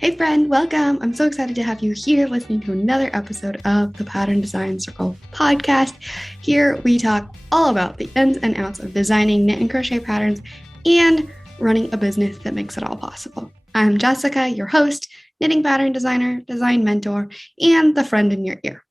Hey friend, welcome. I'm so excited to have you here listening to another episode of the Pattern Design Circle podcast. Here we talk all about the ins and outs of designing knit and crochet patterns and running a business that makes it all possible. I'm Jessica, your host, knitting pattern designer, design mentor, and the friend in your ear.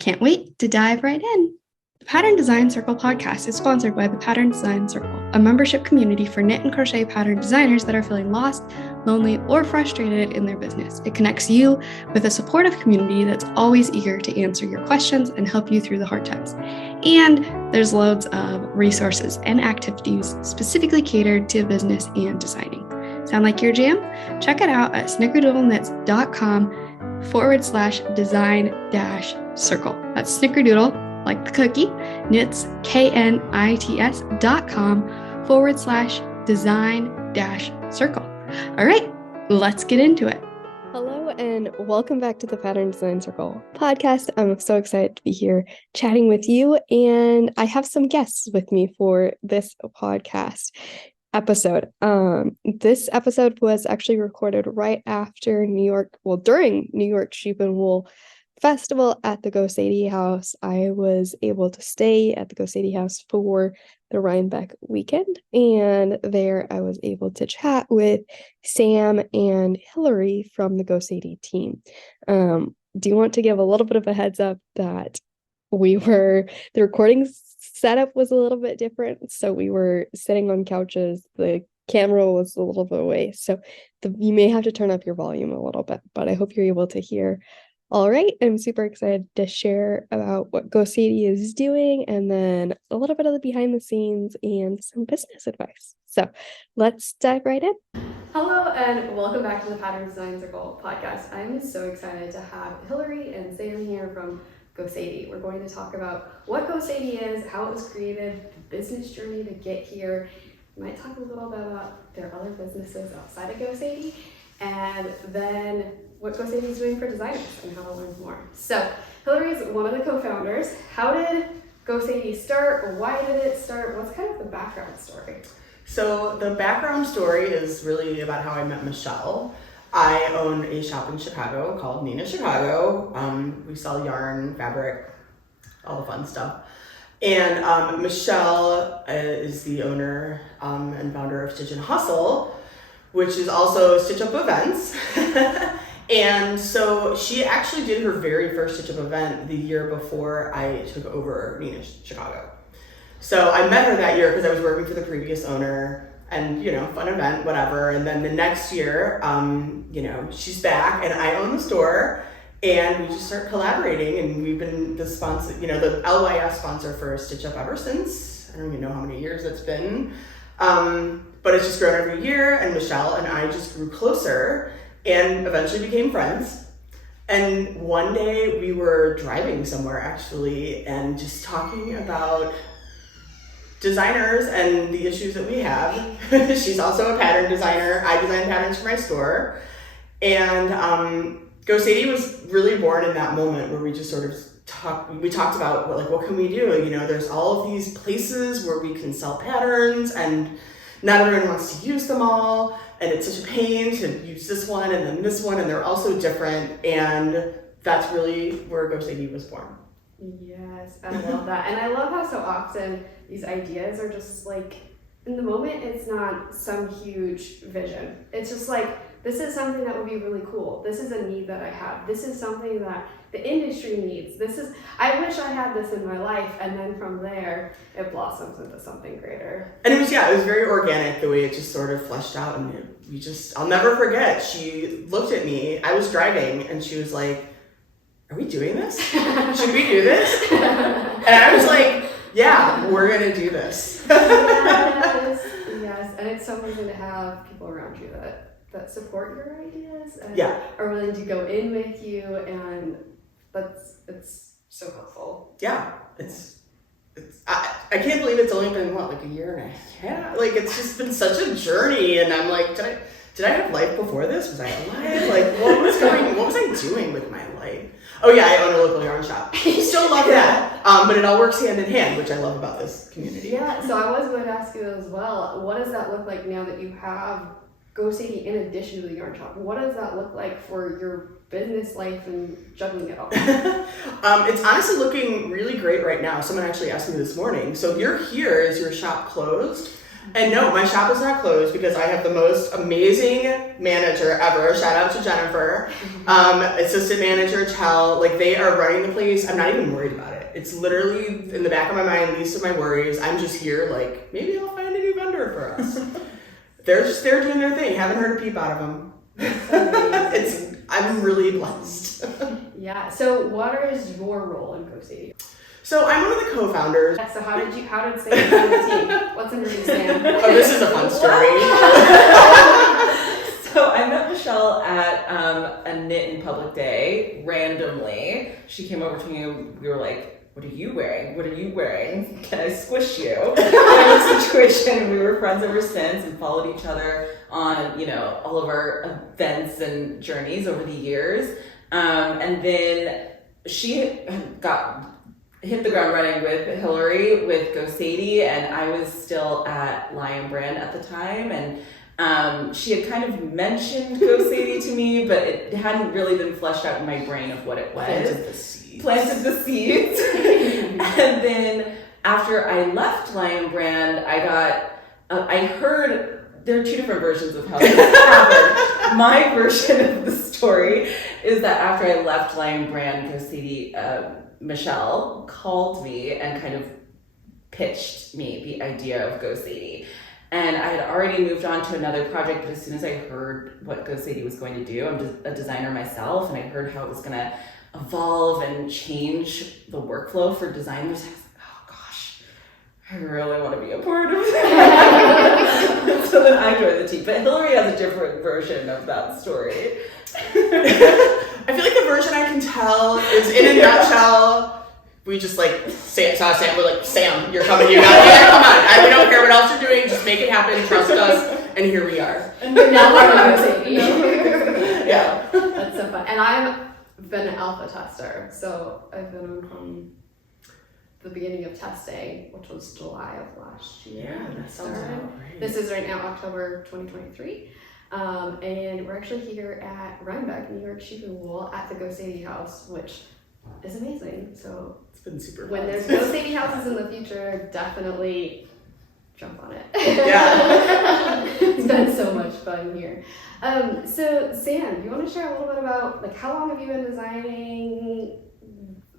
Can't wait to dive right in. The Pattern Design Circle podcast is sponsored by the Pattern Design Circle, a membership community for knit and crochet pattern designers that are feeling lost, lonely, or frustrated in their business. It connects you with a supportive community that's always eager to answer your questions and help you through the hard times. And there's loads of resources and activities specifically catered to business and designing. Sound like your jam? Check it out at snickerdoodleknits.com/design-circle. That's snickerdoodle, like the cookie, knits, knits.com/design-circle. All right, let's get into it. Hello, and welcome back to the Pattern Design Circle podcast. I'm so excited to be here chatting with you, and I have some guests with me for this podcast episode. This episode was actually recorded right after during New York Sheep and Wool Festival at the Gosadi House. I was able to stay at the Gosadi House for the Rhinebeck weekend, and there I was able to chat with Sam and Hillary from the Gosadi team. Do you want to give a little bit of a heads up that the recording setup was a little bit different, so we were sitting on couches, the camera was a little bit away, so you may have to turn up your volume a little bit, but I hope you're able to hear. All right, I'm super excited to share about what Gosadi is doing and then a little bit of the behind the scenes and some business advice. So let's dive right in. Hello, and welcome back to the Pattern Design Circle podcast. I'm so excited to have Hillary and Sam here from Gosadi. We're going to talk about what Gosadi is, how it was created, the business journey to get here. We might talk a little bit about their other businesses outside of Gosadi, and then what Gosadi is doing for designers and how to learn more. So Hillary is one of the co-founders. How did Gosadi start, or why did it start? What's kind of the background story? So the background story is really about how I met Michelle. I own a shop in Chicago called Nina Chicago. We sell yarn, fabric, all the fun stuff. And Michelle is the owner and founder of Stitch and Hustle, which is also Stitch Up Events. And so she actually did her very first Stitch Up event the year before I took over Nina Chicago. So I met her that year because I was working for the previous owner, and fun event, whatever. And then the next year, she's back and I own the store, and we just start collaborating, and we've been the sponsor, the LYS sponsor for Stitch Up ever since. I don't even know how many years it's been. But it's just grown every year, and Michelle and I just grew closer and eventually became friends. And one day we were driving somewhere actually and just talking about designers and the issues that we have. She's also a pattern designer. I design patterns for my store. And Gosadi was really born in that moment where we just sort of talked about what can we do? There's all of these places where we can sell patterns, and not everyone wants to use them all, and it's such a pain to use this one and then this one, and they're all so different, and that's really where Gosadi was born. Yes, I love that. And I love how so often these ideas are just in the moment, it's not some huge vision. It's just this is something that would be really cool. This is a need that I have. This is something that the industry needs. I wish I had this in my life. And then from there, it blossoms into something greater. And it was very organic the way it just sort of fleshed out. And I'll never forget, she looked at me, I was driving, and she was like, "Are we doing this? Should we do this?" And I was like, "Yeah, we're gonna do this." Yes. And it's so amazing to have people around you that support your ideas and are willing to go in with you, and it's so helpful. Yeah, I can't believe it's only been a year and a half. It's just been such a journey, and I'm like, did I have life before this? Was I alive? What was I doing with my life? Oh yeah, I own a local yarn shop. Still love that. But it all works hand in hand, which I love about this community. Yeah, so I was going to ask you as well, what does that look like now that you have Gosadi in addition to the yarn shop? What does that look like for your business life and juggling it all? It's honestly looking really great right now. Someone actually asked me this morning, so you're here, is your shop closed? And no, my shop is not closed because I have the most amazing manager ever. Shout out to Jennifer. Assistant manager, Chell. Like, they are running the place. I'm not even worried about it. It's literally in the back of my mind, least of my worries. I'm just here like, maybe I'll find a new vendor for us. They're doing their thing. Haven't heard a peep out of them. I'm really blessed. Yeah. So what is your role in Gosadi? So I'm one of the co-founders. So how did Sam join the team? What's introducing Sam? Oh, this is a fun story. So I met Michelle at a knit in public day randomly. She came over to me and we were like, what are you wearing? What are you wearing? Can I squish you? Kind of situation. We were friends ever since and followed each other on, all of our events and journeys over the years. And then she hit the ground running with Hillary with Gosadi, and I was still at Lion Brand at the time, and she had kind of mentioned Gosadi to me, but it hadn't really been fleshed out in my brain of what it was. Planted the seeds. And then after I left Lion Brand, I heard there are two different versions of how this happened. My version of the story is that after I left Lion Brand, Gosadi, Michelle called me and kind of pitched me the idea of Gosadi. And I had already moved on to another project, but as soon as I heard what Gosadi was going to do, I'm just a designer myself, and I heard how it was going to evolve and change the workflow for designers, I was like, oh gosh, I really want to be a part of that. So then I joined the team. But Hillary has a different version of that story. I feel like the version I can tell is, in a nutshell, we just saw Sam, we're like, Sam, you're coming, you got it. Yeah, come on. We don't care what else you're doing, just make it happen, trust us, and here we are. And now we're Gosadi. Yeah. That's so fun. And I've been an alpha tester, so I've been on from the beginning of testing, which was July of last year. Yeah, that sounds great. This is right now October 2023. And we're actually here at Rhinebeck, New York Sheep and Wool at the Gosadi house, which is amazing. So it's been super when fun. there's Gosadi houses in the future, definitely jump on it. Yeah. It's been so much fun here. So Sam, do you want to share a little bit about how long have you been designing?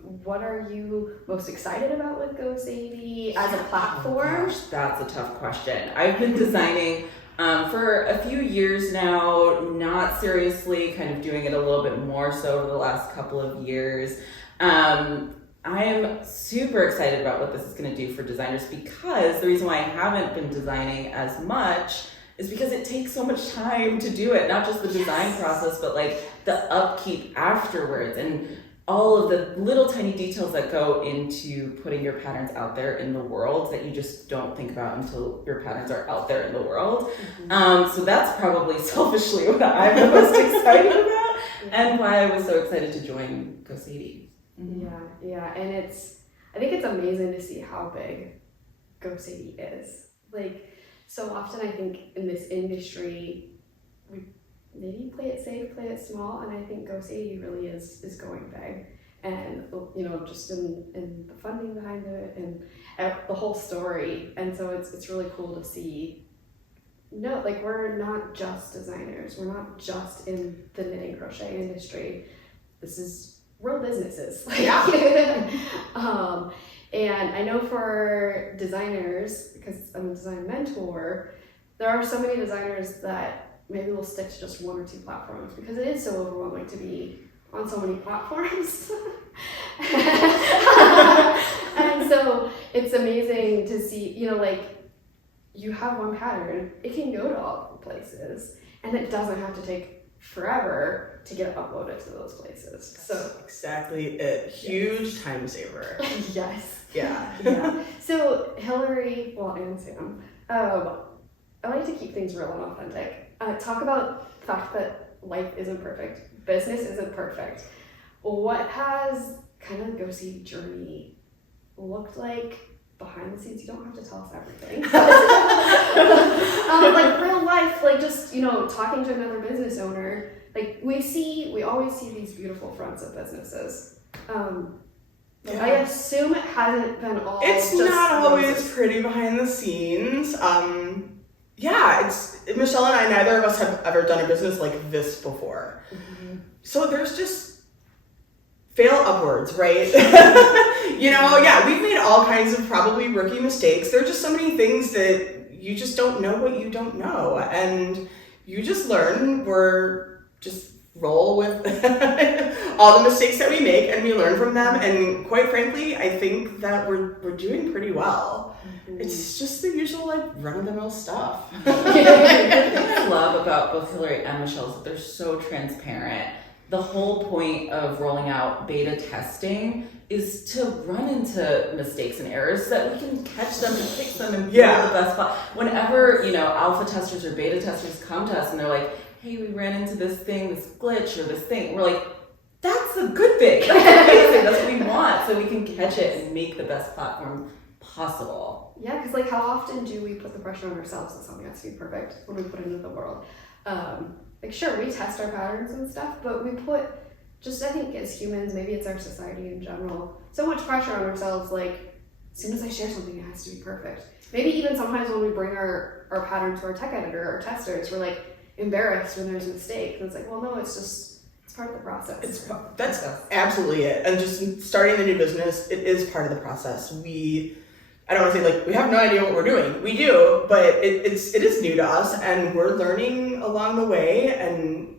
What are you most excited about with Gosadi as a platform? Oh gosh, that's a tough question. I've been designing for a few years now, not seriously, kind of doing it a little bit more so over the last couple of years. I'm super excited about what this is going to do for designers, because the reason why I haven't been designing as much is because it takes so much time to do it, not just the design process, but the upkeep afterwards and all of the little tiny details that go into putting your patterns out there in the world that you just don't think about until your patterns are out there in the world. Mm-hmm. So that's probably selfishly what I'm the most excited about, and why I was so excited to join Gosadi. Mm-hmm. Yeah, and I think it's amazing to see how big Gosadi is. So often I think in this industry, we maybe play it safe, play it small, and I think Gosadi really is going big. And just in the funding behind it and the whole story. And so it's really cool to see. No, we're not just designers. We're not just in the knitting crochet industry. This is real businesses. Yeah. And I know for designers, because I'm a design mentor, there are so many designers that maybe will stick to just one or two platforms because it is so overwhelming to be on so many platforms. And so it's amazing to see, you have one pattern, it can go to all the places, and it doesn't have to take forever to get uploaded to those places. So that's exactly it. Huge time saver. Yes. Yeah. So Hillary, and Sam, I like to keep things real and authentic. Talk about the fact that life isn't perfect, business isn't perfect. What has kind of Gosadi journey looked like behind the scenes? You don't have to tell us everything. Real life life, like just, you know, talking to another business owner, like we always see these beautiful fronts of businesses. Yeah. I assume it hasn't been all It's just not always roses. pretty behind the scenes. Michelle and I, neither of us have ever done a business like this before. Mm-hmm. So there's just fail upwards, right? We've made all kinds of probably rookie mistakes. There are just so many things that you just don't know what you don't know. And you just learn. We're just roll with all the mistakes that we make and we learn from them. And quite frankly, I think that we're doing pretty well. Mm-hmm. It's just the usual like run-of-the-mill stuff. The thing I love about both Hillary and Michelle is that they're so transparent. The whole point of rolling out beta testing is to run into mistakes and errors so that we can catch them and fix them and build the best spot. Whenever, alpha testers or beta testers come to us and they're like, hey, we ran into this thing, this glitch or this thing, we're like, that's a good thing. That's amazing. That's what we want, so we can catch it and make the best platform possible. Yeah, because like how often do we put the pressure on ourselves that something has to be perfect when we put it into the world? Sure, we test our patterns and stuff, but we put, just I think as humans, maybe it's our society in general, so much pressure on ourselves, like as soon as I share something, it has to be perfect. Maybe even sometimes when we bring our pattern to our tech editor or testers, we're like embarrassed when there's a mistake. And it's like, well, no, it's part of the process. That's absolutely it. And just starting the new business, it is part of the process. I don't want to say like we have no idea what we're doing. We do, but it is new to us, and we're learning along the way, and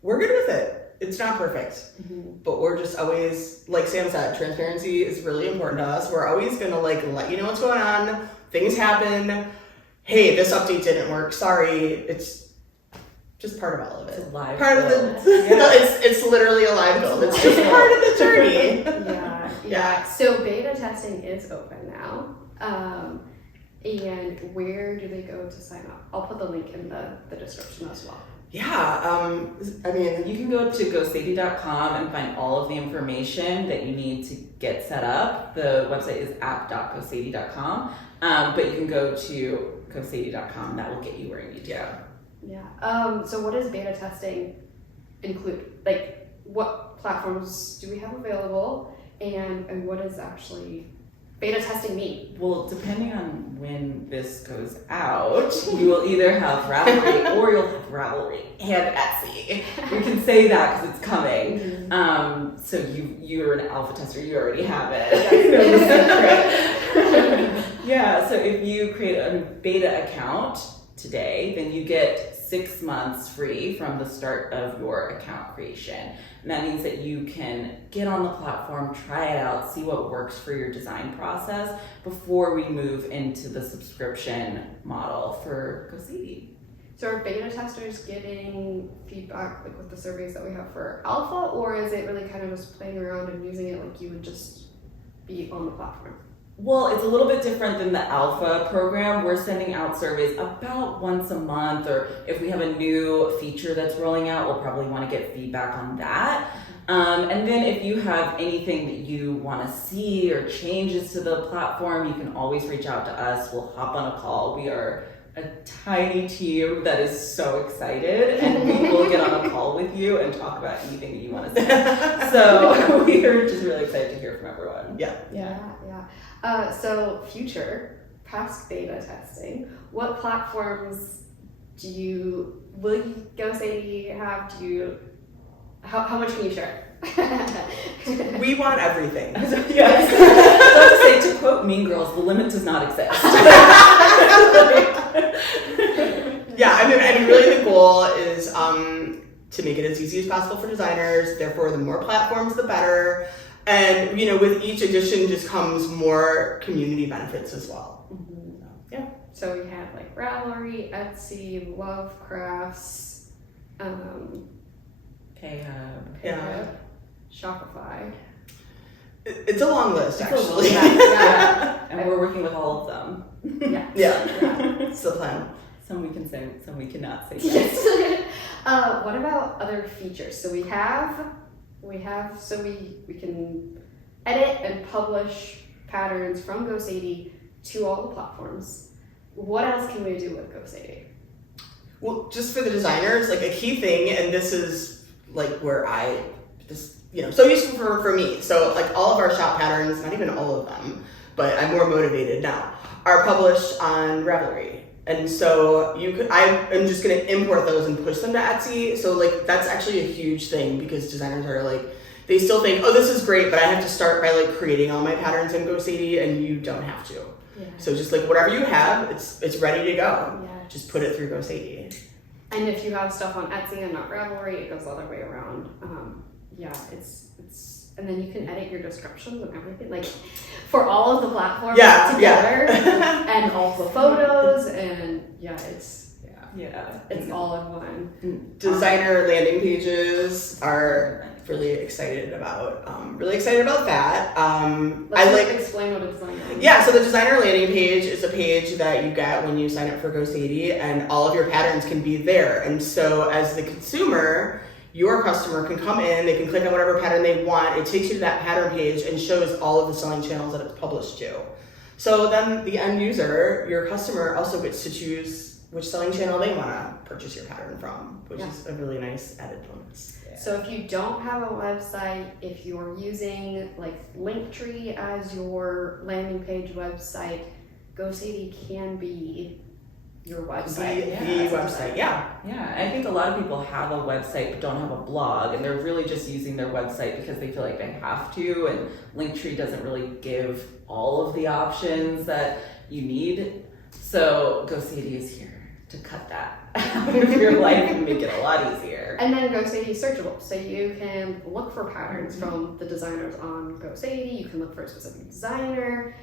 we're good with it. It's not perfect, but we're just always, like Sam said, transparency is really important to us. We're always gonna like let you know what's going on. Things happen. Hey, this update didn't work. Sorry. It's just part of all of it. It's a live part build. of the. It's literally a live build. It's just part of the journey. Yeah. So beta testing is open now. And where do they go to sign up? I'll put the link in the description as well. Yeah, you can go to Gosadi.com and find all of the information that you need to get set up. The website is app.gosadi.com, but you can go to Gosadi.com. That will get you where you need to go. Yeah. So what does beta testing include? Like, what platforms do we have available? And what does actually beta testing mean? Well, depending on when this goes out, you will either have Ravelry or you'll have Ravelry and Etsy. We can say that because it's coming. Mm-hmm. So you're an alpha tester, you already have it. Yeah, so if you create a beta account today, then you get 6 months free from the start of your account creation. And that means that you can get on the platform, try it out, see what works for your design process before we move into the subscription model for Gosadi. So are beta testers getting feedback like with the surveys that we have for alpha, or is it really kind of just playing around and using it like you would just be on the platform? Well, it's a little bit different than the alpha program. We're sending out surveys about once a month, or if we have a new feature that's rolling out, we'll probably want to get feedback on that. And then if you have anything that you want to see or changes to the platform, you can always reach out to us. We'll hop on a call. We are a tiny team that is so excited, and we will get on a call with you and talk about anything that you want to say. So we are just really excited to hear from everyone. Yeah. So past beta testing, what platforms will Gosadi have? How much can you share? We want everything. Yes. I was about to say, to quote Mean Girls, the limit does not exist. Really the goal is to make it as easy as possible for designers. Therefore, the more platforms, the better. And with each edition just comes more community benefits as well. Mm-hmm. So we have like Ravelry, Etsy, LoveCrafts, K-Hub, Shopify. It's a long list, actually. And we're working with all of them. It's the plan. Some we can say, some we cannot say. Yes. What about other features? So we can edit and publish patterns from Gosadi to all the platforms. What else can we do with Gosadi? Well, just for the designers, like a key thing, and this is like where I just, so useful for me. So like all of our shop patterns, not even all of them, but I'm more motivated now, are published on Ravelry. And so I am just going to import those and push them to Etsy. So like that's actually a huge thing because designers are like, they still think, oh, this is great, but I have to start by like creating all my patterns in Gosadi, and you don't have to. Yeah. So just like whatever you have, it's ready to go. Yeah. Just put it through Gosadi. And if you have stuff on Etsy and not Ravelry, it goes the other way around. It's and then you can edit your descriptions and everything, like for all of the platforms together, and all the photos, and it's all in one. Designer landing pages are really excited about that. Let's explain what a designer is. Yeah, so the designer landing page is a page that you get when you sign up for Gosadi, and all of your patterns can be there. And so as the consumer, your customer can come in, they can click on whatever pattern they want, it takes you to that pattern page and shows all of the selling channels that it's published to. So then the end user, your customer, also gets to choose which selling channel they want to purchase your pattern from, which is a really nice added bonus. Yeah. So if you don't have a website, if you're using like Linktree as your landing page website, Gosadi can be your website. The website, yeah. Yeah, I think a lot of people have a website but don't have a blog, and they're really just using their website because they feel like they have to, and Linktree doesn't really give all of the options that you need. So Gosadi is here to cut that out of your life and make it a lot easier. And then Gosadi is searchable, so you can look for patterns from the designers on Gosadi. You can look for a specific designer.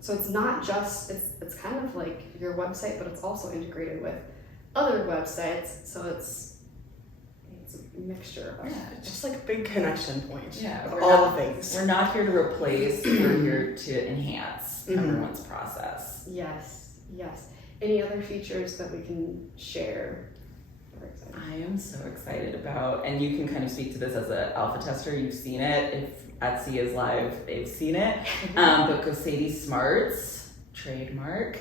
So it's not just, it's kind of like your website, but it's also integrated with other websites. So it's a mixture of just like a big connection point. Yeah, of all the things. We're not here to replace, we're here to enhance everyone's process. Yes. Any other features that we can share? I am so excited about, and you can kind of speak to this as an alpha tester, you've seen it. If Etsy is live, they've seen it. But Gosadi Smarts, trademark,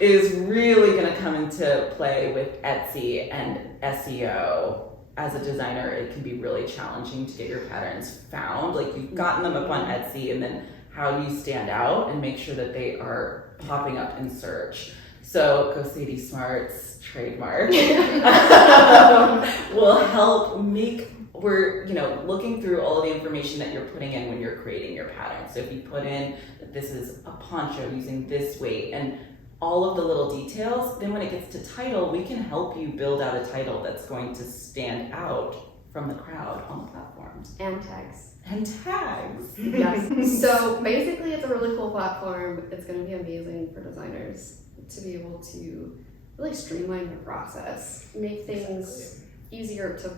is really going to come into play with Etsy and SEO. As a designer, it can be really challenging to get your patterns found. Like you've gotten them up on Etsy, and then how do you stand out and make sure that they are popping up in search? So Gosadi Smarts, trademark, will help we're looking through all of the information that you're putting in when you're creating your pattern. So if you put in that this is a poncho using this weight and all of the little details, then when it gets to title, we can help you build out a title that's going to stand out from the crowd on the platforms. And tags. Yes. So basically it's a really cool platform. It's going to be amazing for designers to be able to really streamline your process, make things easier to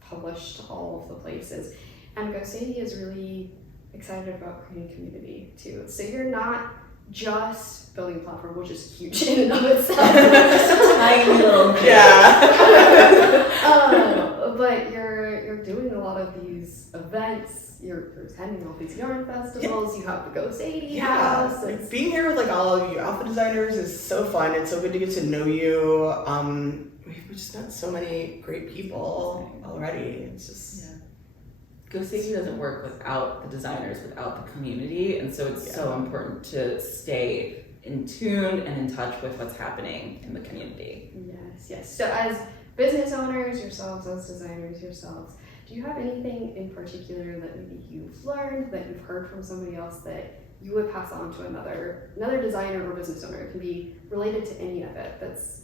publish to all of the places. And Gosadi is really excited about creating community too. So you're not just building a platform, which is huge in and of itself. Tiny little but you're doing a lot of these events. You're attending all these yarn festivals. You have the Gosadi house. Like being here with like all of you alpha designers is so fun. It's so good to get to know you. We've just met so many great people already. It's just Gosadi doesn't work without the designers, without the community, and so it's so important to stay in tune and in touch with what's happening in the community. Yes. So as business owners yourselves, as designers yourselves, do you have anything in particular that maybe you've learned, that you've heard from somebody else that you would pass on to another designer or business owner? It can be related to any of it that's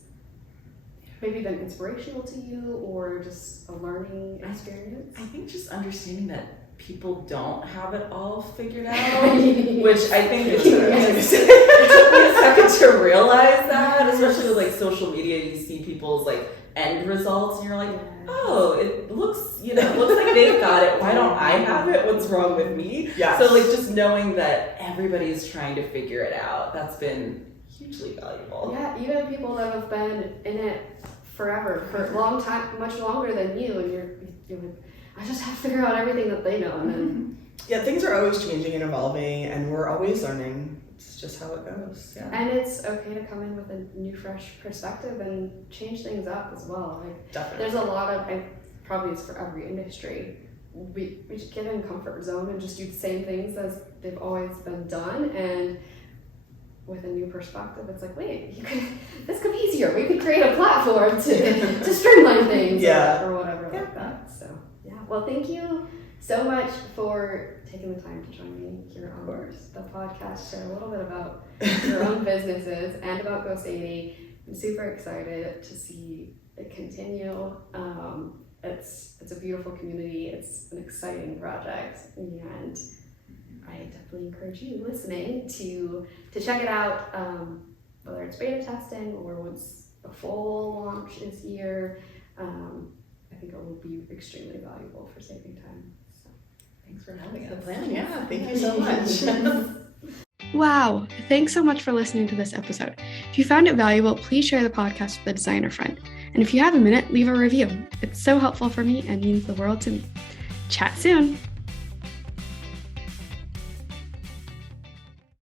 maybe been inspirational to you or just a learning experience? I think just understanding that people don't have it all figured out, which I think it took me a second to realize that, especially with like social media. You see people's like end results and you're like, oh, it looks like they've got it. Why don't I have it? What's wrong with me? Yes. So like just knowing that everybody's trying to figure it out, that's been hugely valuable. Yeah, even people that have been in it forever, for a long time, much longer than you, and you're like, I just have to figure out everything that they know, and then things are always changing and evolving, and we're always learning. it's just how it goes. Yeah. And it's okay to come in with a new, fresh perspective and change things up as well. Like, Definitely. there's a lot of, probably it's for every industry. We just get in comfort zone and just do the same things as they've always been done, and with a new perspective, it's like, wait, this could be easier. We could create a platform to streamline things, or whatever like that. So yeah, well, thank you so much for taking the time to join me here on the podcast, share a little bit about your own businesses and about Gosadi. I'm super excited to see it continue. It's a beautiful community. It's an exciting project, and I definitely encourage you listening to check it out, whether it's beta testing or once the full launch is here. I think it will be extremely valuable for saving time. So thanks for having us. The plan, yeah. Thank you so much. Wow, thanks so much for listening to this episode. If you found it valuable, please share the podcast with a designer friend. And if you have a minute, leave a review. It's so helpful for me and means the world to me. Chat soon.